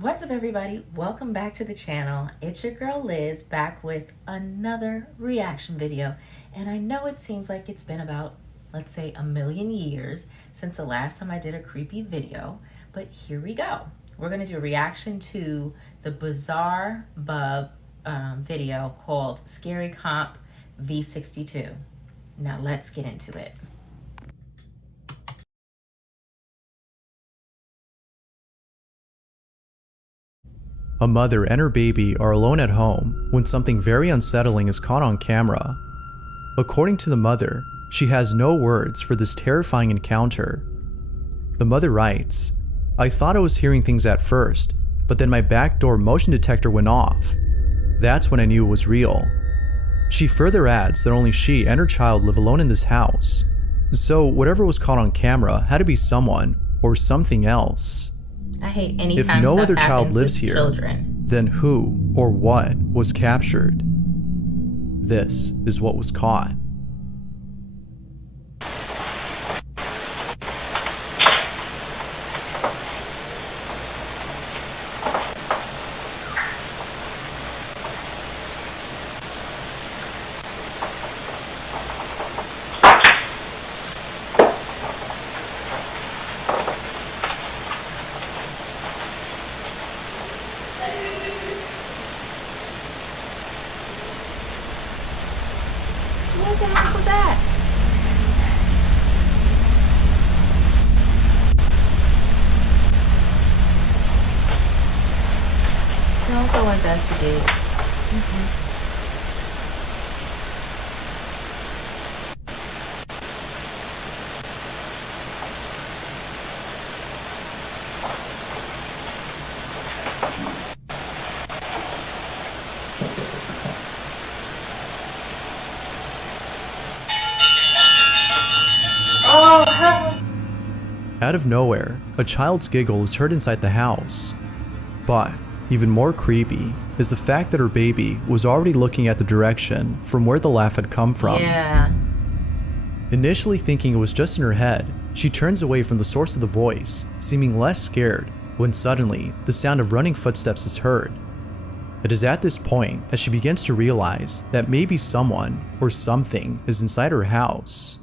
What's up, everybody? Welcome back to the channel. It's your girl Liz back with another reaction video. And I know it seems like it's been about, let's say, a million years since the last time I did a creepy video, but here we go. We're gonna do a reaction to the bizarre bub video called Scary Comp V62. Now let's get into it. A mother and her baby are alone at home when something very unsettling is caught on camera. According to the mother, she has no words for this terrifying encounter. The mother writes, "I thought I was hearing things at first, but then my back door motion detector went off. That's when I knew it was real." She further adds that only she and her child live alone in this house, so whatever was caught on camera had to be someone or something else. I hate any If time no stuff other child happens lives with here, children. then who or what was captured? This is what was caught. What the heck was that? Don't go investigate. Out of nowhere, a child's giggle is heard inside the house. But even more creepy is the fact that her baby was already looking at the direction from where the laugh had come from. Yeah. Initially thinking it was just in her head, she turns away from the source of the voice, seeming less scared, when suddenly the sound of running footsteps is heard. It is at this point that she begins to realize that maybe someone or something is inside her house.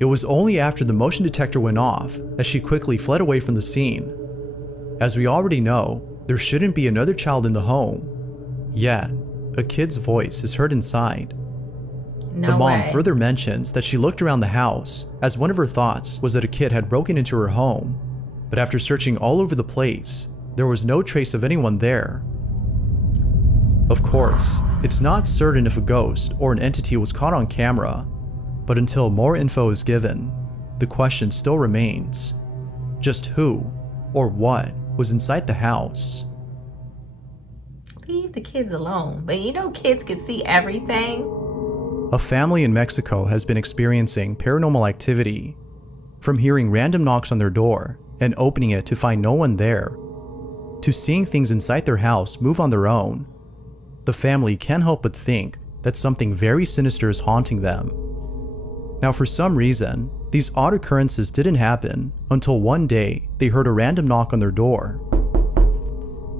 It was only after the motion detector went off that she quickly fled away from the scene. As we already know, there shouldn't be another child in the home, yet a kid's voice is heard inside. No The mom way. further mentions that she looked around the house as one of her thoughts was that a kid had broken into her home, but after searching all over the place, there was no trace of anyone there. Of course, it's not certain if a ghost or an entity was caught on camera, but until more info is given, the question still remains: just who or what was inside the house? Leave the kids alone. But you know kids can see everything. A family in Mexico has been experiencing paranormal activity, from hearing random knocks on their door and opening it to find no one there, to seeing things inside their house move on their own. The family can't help but think that something very sinister is haunting them. Now, for some reason, these odd occurrences didn't happen until one day they heard a random knock on their door.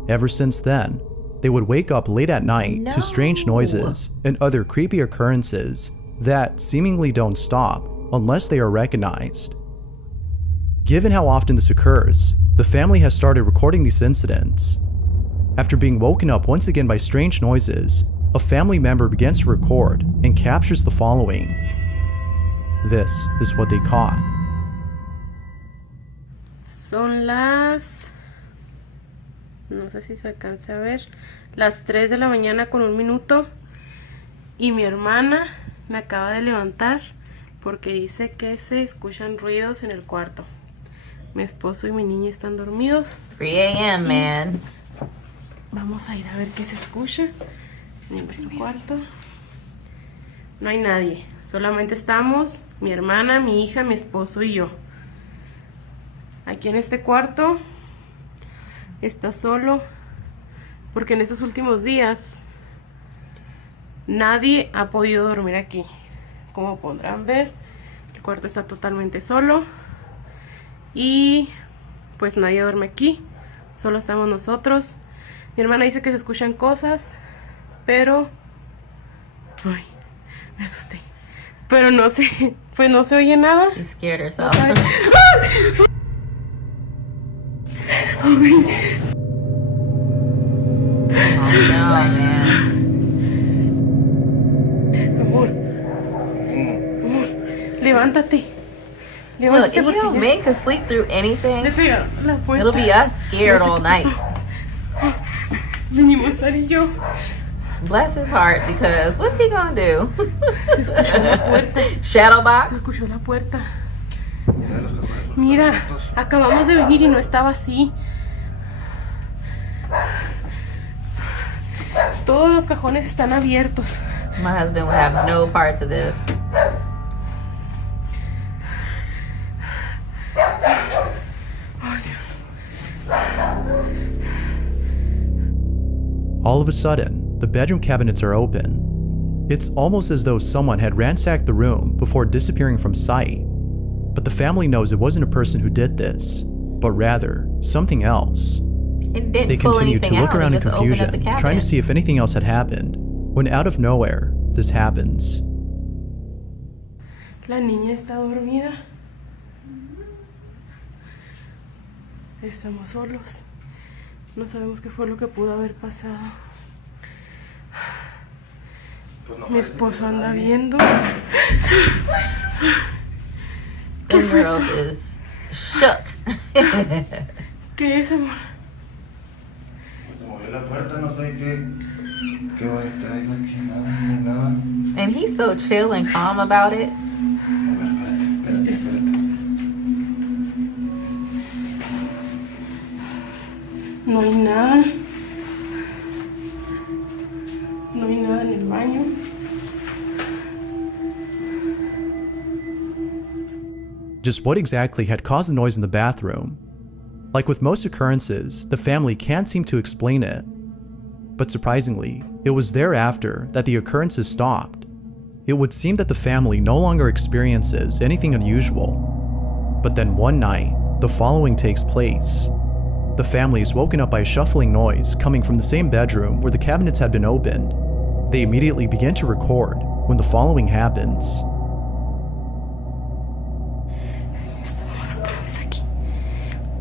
Ever since then, they would wake up late at night to strange noises and other creepy occurrences that seemingly don't stop unless they are recognized. Given how often this occurs, the family has started recording these incidents. After being woken up once again by strange noises, a family member begins to record and captures the following. This is what they caught. Son las... no sé si se alcanza a ver, las 3 de la mañana con 1 minuto, y mi hermana me acaba de levantar porque dice que se escuchan ruidos en el cuarto. Mi esposo y mi niña están dormidos. 3 a.m., man. Vamos a ir a ver qué se escucha en el cuarto. No hay nadie, solamente estamos mi hermana, mi hija, mi esposo y yo. Aquí en este cuarto está solo porque en estos últimos días nadie ha podido dormir aquí. Como podrán ver, el cuarto está totalmente solo y pues nadie duerme aquí, Solo estamos nosotros. Mi hermana dice que se escuchan cosas, pero... Ay, me asusté. Pero no sé, pues no se oye nada. She scared herself. No Ay. Oh no, man. Amor, levántate. Look, if you porque know ya- men can sleep through anything, Le pegaron la puerta. it'll be us scared No sé all qué night. pasó. Venimos Ari y yo. Bless his heart, because what's he gonna do? Se escuchó la puerta. Se Shadowbox? escuchó la puerta. Mira, acabamos de venir y no estaba así. Todos los cajones están abiertos. My husband would have no parts of this. Ay, Dios. All of a sudden, the bedroom cabinets are open. It's almost as though someone had ransacked the room before disappearing from sight. But the family knows it wasn't a person who did this, but rather something else. It didn't They pull continue anything to look out. around It in just opened up the confusion, cabinet. trying to see if anything else had happened, when out of nowhere, this happens. La niña está dormida. Estamos solos. No sabemos qué fue lo que pudo haber pasado. Mi esposo anda viendo. ¿Qué Them fue girls eso? is shook. ¿Qué es, amor? Se movió la puerta, no sé qué va a caer aquí, nada. And he's so chill and calm about it. A ver, espérate. No hay nada. No hay nada en el baño. Just what exactly had caused the noise in the bathroom? Like with most occurrences, the family can't seem to explain it. But surprisingly, it was thereafter that the occurrences stopped. It would seem that the family no longer experiences anything unusual. But then one night, the following takes place. The family is woken up by a shuffling noise coming from the same bedroom where the cabinets had been opened. They immediately begin to record when the following happens. Estamos otra vez aquí.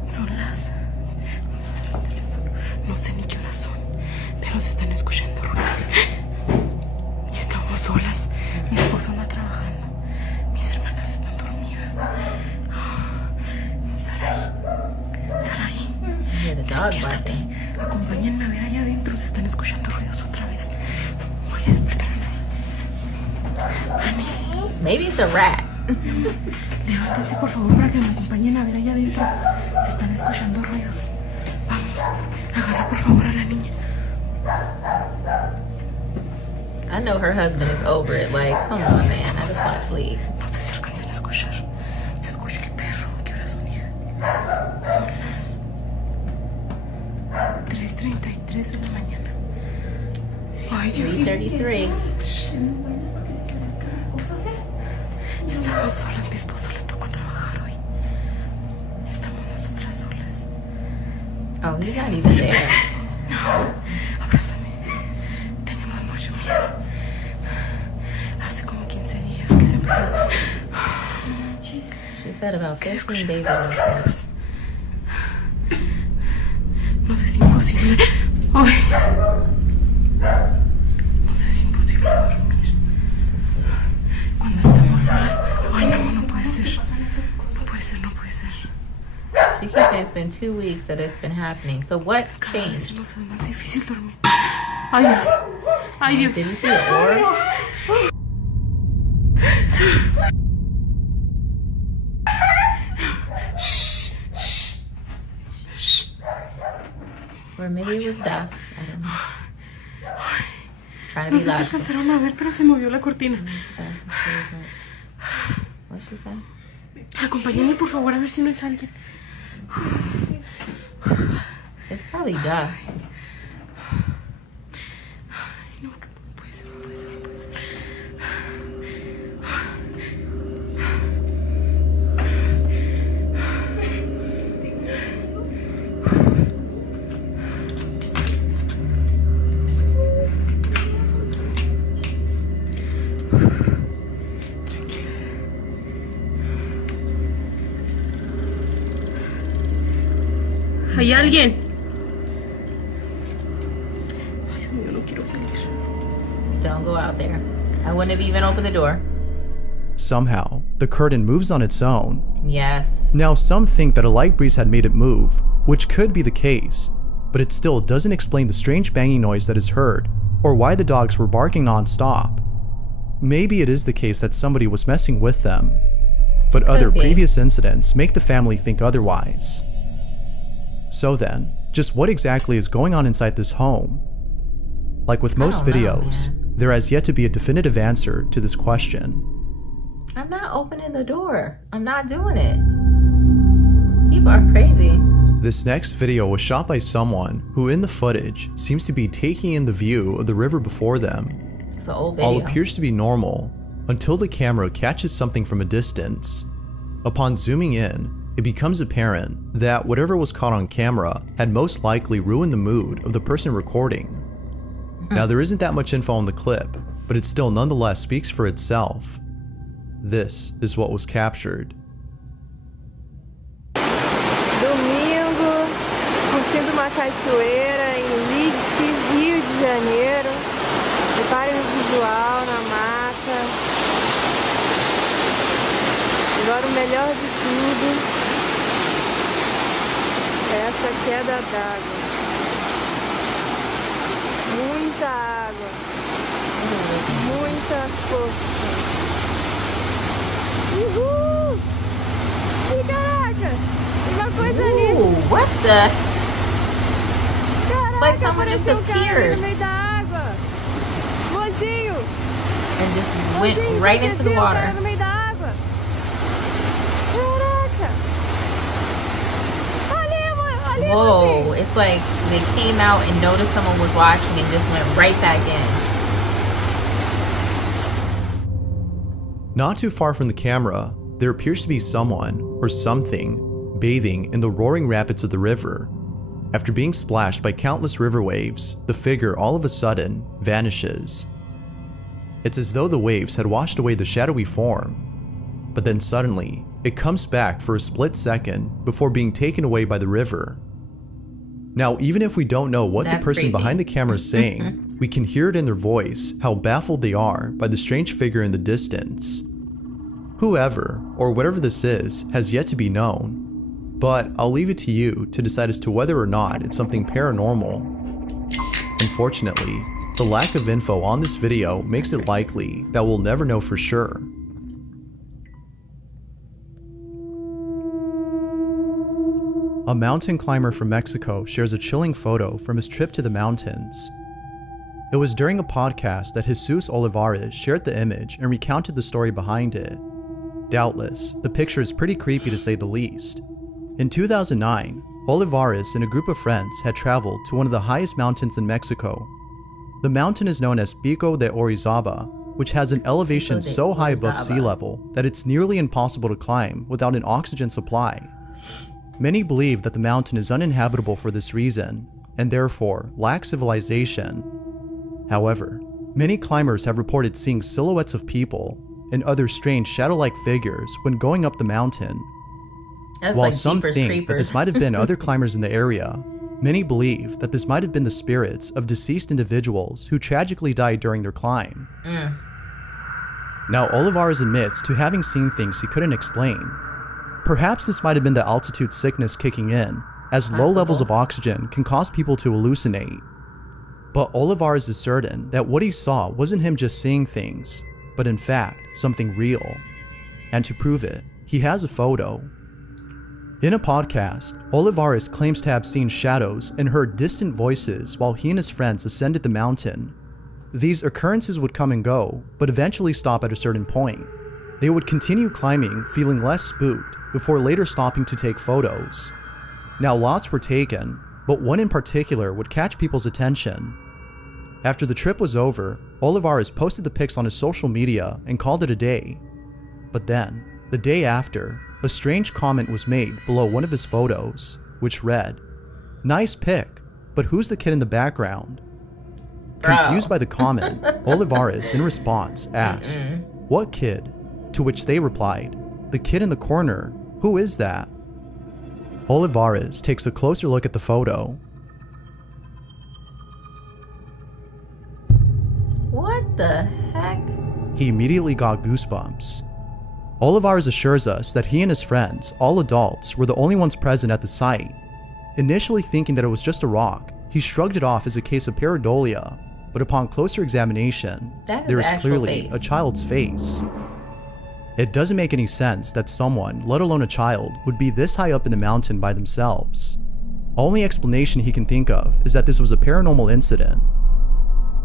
Son las... ¿Dónde está el teléfono? No sé ni qué horas son, pero se están escuchando ruidos. Y estamos solas. Mi esposo anda trabajando. Mis hermanas están dormidas. Saraí. Yeah, the dog barking. Acompáñenme a ver allá adentro. Se están escuchando ruidos otra vez. Voy a despertar a Ani. Maybe it's a rat. Levántense por favor para que me acompañen a ver allá adentro. Se están escuchando ruidos. Vamos, agarra por favor a la niña. I know her husband is over it. Like, come on, man. I just want to sleep. No sé si alcancen a escuchar. Se escucha el perro. ¿Qué horas son, hija? Son las 3:33 de la mañana. Ay, Dios mío. 3:33. Estamos solas. Mi esposo le tocó trabajar hoy. Estamos nosotras solas. Oh, he's not even there. Abrázame. Tenemos mucho miedo. Hace como 15 días que se empezó. She said about 15 days ago. No sé si es imposible. Ay. No sé si es imposible dormir. Cuando estamos solas. Ay, no puede ser. No puede ser, no puede ser. She keeps saying it's been 2 weeks that it's been happening. So what's Cada vez se changed? nos hace más difícil dormir. Ay, Dios. Ay, Dios. Did you see the orb? Or maybe it was dust. I don't know. Trying to No be sé si logical. alcanzaron a ver, pero se movió la cortina. What'd she say? Acompáñenme, por favor, a ver si no es alguien. It's probably dust. Ay, no, que puede ser, no puede ser, no puede ser. hay alguien. Ay, Dios mío, no quiero salir. Don't go out there. I wouldn't have even opened the door. Somehow, the curtain moves on its own. Yes. Now, some think that a light breeze had made it move, which could be the case, but it still doesn't explain the strange banging noise that is heard, or why the dogs were barking non-stop. Maybe it is the case that somebody was messing with them, but other previous incidents make the family think otherwise. So then, just what exactly is going on inside this home? Like with most videos, there has yet to be a definitive answer to this question. I'm not opening the door. I'm not doing it. People are crazy. This next video was shot by someone who in the footage seems to be taking in the view of the river before them. It's an old video. All appears to be normal until the camera catches something from a distance. Upon zooming in, it becomes apparent that whatever was caught on camera had most likely ruined the mood of the person recording. Now there isn't that much info on the clip, but it still nonetheless speaks for itself. This is what was captured. Domingo, curtindo uma cachoeira em Lick, Rio de Janeiro. Reparem no visual, na mata. Agora o melhor de tudo é essa queda d'água. Muita água. Muita força. Uhul! Ih, caraca! Uma coisa ali! Ooh, what the? Caraca, It's like someone just apareceu um cara appeared. no meio da água! Mozinho! And just went Mozinho, right você into the viu o cara water. no meio da água? Caraca! Ali, Whoa, mozinho! it's like they came out and noticed someone was watching and just went right back in. Not too far from the camera, there appears to be someone or something bathing in the roaring rapids of the river. After being splashed by countless river waves, the figure all of a sudden vanishes. It's as though the waves had washed away the shadowy form, but then suddenly, it comes back for a split second before being taken away by the river. Now, even if we don't know what the person behind the camera is saying, we can hear it in their voice how baffled they are by the strange figure in the distance. Whoever, or whatever this is, has yet to be known, but I'll leave it to you to decide as to whether or not it's something paranormal. Unfortunately, the lack of info on this video makes it likely that we'll never know for sure. A mountain climber from Mexico shares a chilling photo from his trip to the mountains. It was during a podcast that Jesus Olivares shared the image and recounted the story behind it. Doubtless, the picture is pretty creepy to say the least. In 2009, Olivares and a group of friends had traveled to one of the highest mountains in Mexico. The mountain is known as Pico de Orizaba, which has an elevation so high above sea level that it's nearly impossible to climb without an oxygen supply. Many believe that the mountain is uninhabitable for this reason, and therefore lacks civilization. However, many climbers have reported seeing silhouettes of people and other strange shadow-like figures when going up the mountain. That's While like some Jeepers think Creepers. that this might have been other climbers in the area, many believe that this might have been the spirits of deceased individuals who tragically died during their climb. Now, Olivares admits to having seen things he couldn't explain. Perhaps this might have been the altitude sickness kicking in, as low levels of oxygen can cause people to hallucinate. But Olivares is certain that what he saw wasn't him just seeing things, but in fact, something real. And to prove it, he has a photo. In a podcast, Olivares claims to have seen shadows and heard distant voices while he and his friends ascended the mountain. These occurrences would come and go, but eventually stop at a certain point. They would continue climbing, feeling less spooked, before later stopping to take photos. Now, lots were taken, but one in particular would catch people's attention. After the trip was over, Olivares posted the pics on his social media and called it a day. But then, the day after, a strange comment was made below one of his photos, which read, "Nice pic, but who's the kid in the background?" Confused by the comment, Olivares, in response, asked, "What kid?" To which they replied, "The kid in the corner. Who is that?" Olivares takes a closer look at the photo. What the heck? He immediately got goosebumps. Olivares assures us that he and his friends, all adults, were the only ones present at the site. Initially thinking that it was just a rock, he shrugged it off as a case of pareidolia, but upon closer examination, there is clearly a child's face. It doesn't make any sense that someone, let alone a child, would be this high up in the mountain by themselves. Only explanation he can think of is that this was a paranormal incident.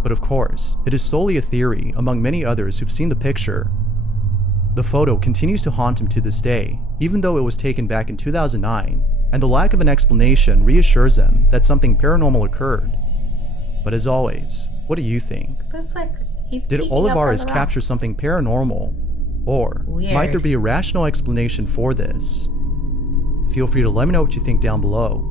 But of course, it is solely a theory among many others who've seen the picture. The photo continues to haunt him to this day, even though it was taken back in 2009, and the lack of an explanation reassures him that something paranormal occurred. But as always, what do you think? That's like he's Did Olivares capture something paranormal? Or might there be a rational explanation for this? Feel free to let me know what you think down below.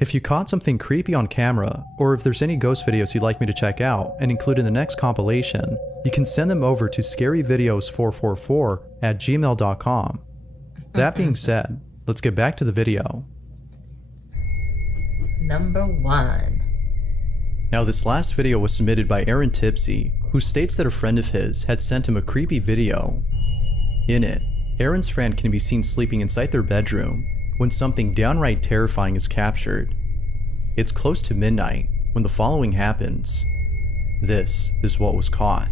If you caught something creepy on camera, or if there's any ghost videos you'd like me to check out and include in the next compilation, you can send them over to scaryvideos444@gmail.com. That being said, let's get back to the video. Number 1. Now this last video was submitted by Aaron Tipsy, who states that a friend of his had sent him a creepy video. In it, Aaron's friend can be seen sleeping inside their bedroom when something downright terrifying is captured. It's close to midnight when the following happens. This is what was caught.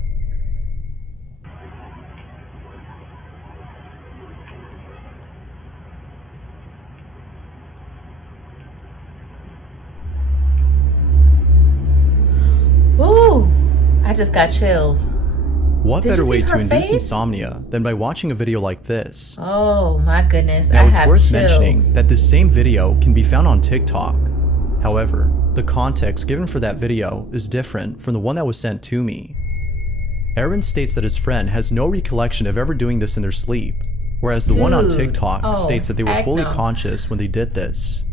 Ooh, I just got chills. What better way to induce face? insomnia than by watching a video like this? Oh my goodness, Now I it's have worth chills. mentioning that this same video can be found on TikTok. However, the context given for that video is different from the one that was sent to me. Aaron states that his friend has no recollection of ever doing this in their sleep, whereas the one on TikTok states that they were fully conscious when they did this.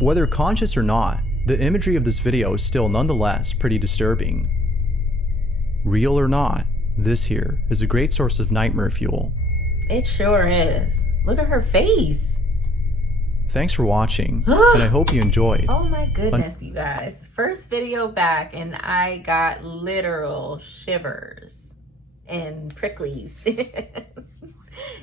Whether conscious or not, the imagery of this video is still nonetheless pretty disturbing. Real or not, this here is a great source of nightmare fuel. It sure is. Look at her face. Thanks for watching, and I hope you enjoyed. Oh my goodness, you guys. First video back and I got literal shivers and pricklies.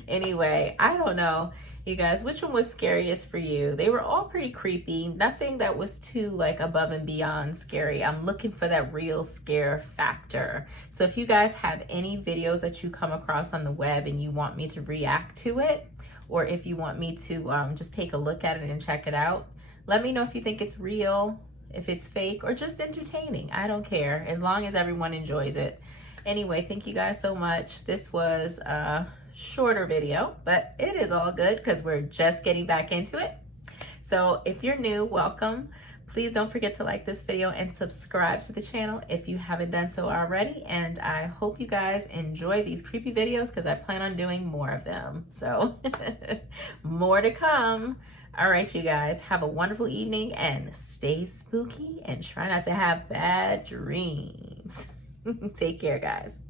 Anyway, I don't know, you guys, which one was scariest for you? They were all pretty creepy. Nothing that was too like above and beyond scary. I'm looking for that real scare factor. So if you guys have any videos that you come across on the web and you want me to react to it, or if you want me to just take a look at it and check it out, let me know if you think it's real, if it's fake, or just entertaining. I don't care, as long as everyone enjoys it. Anyway, thank you guys so much. This was a shorter video, but it is all good because we're just getting back into it. So if you're new, welcome. Please don't forget to like this video and subscribe to the channel if you haven't done so already. And I hope you guys enjoy these creepy videos because I plan on doing more of them. So more to come. All right, you guys, have a wonderful evening and stay spooky and try not to have bad dreams. Take care, guys.